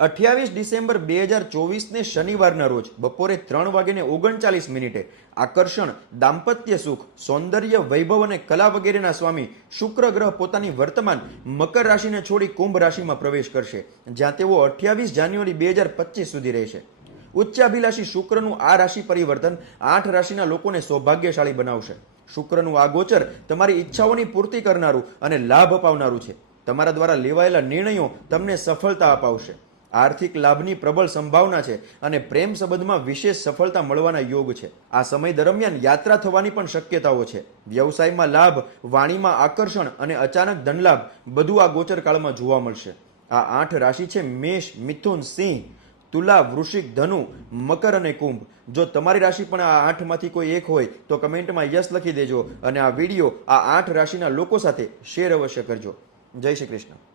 28 December 2024ને શનિવારના રોજ બપોરે 3:39 આકર્ષણ, દાંપત્ય સુખ, સૌંદર્ય, વૈભવ અને કલા વગેરેના સ્વામી શુક્ર ગ્રહ પોતાની વર્તમાન મકર રાશિને છોડી કુંભ રાશિમાં પ્રવેશ કરશે, જ્યાં તેઓ 28 જાન્યુઆરી 2025 સુધી રહેશે. ઉચ્ચાભિલાષી શુક્રનું આ રાશિ પરિવર્તન 8 રાશિના લોકોને સૌભાગ્યશાળી બનાવશે. શુક્રનું આ ગોચર તમારી ઈચ્છાઓની પૂર્તિ કરનારું અને લાભ અપાવનારું છે. તમારા દ્વારા લેવાયેલા નિર્ણયો તમને સફળતા અપાવશે. આર્થિક લાભની પ્રબળ સંભાવના છે અને પ્રેમ સંબંધમાં વિશેષ સફળતા મળવાના યોગ છે. આ સમય દરમિયાન યાત્રા થવાની પણ શક્યતાઓ છે. વ્યવસાયમાં લાભ, વાણીમાં આકર્ષણ અને અચાનક ધનલાભ બધું આ ગોચર કાળમાં જોવા મળશે. આ 8 રાશિ છે મેષ, મિથુન, સિંહ, તુલા, વૃશ્ચિક, ધનુ, મકર અને કુંભ. જો તમારી રાશિ પણ આ 8માંથી કોઈ એક હોય તો કમેન્ટમાં યસ લખી દેજો અને આ વિડીયો આ 8 રાશિના લોકો સાથે શેર અવશ્ય કરજો. જય શ્રી કૃષ્ણ.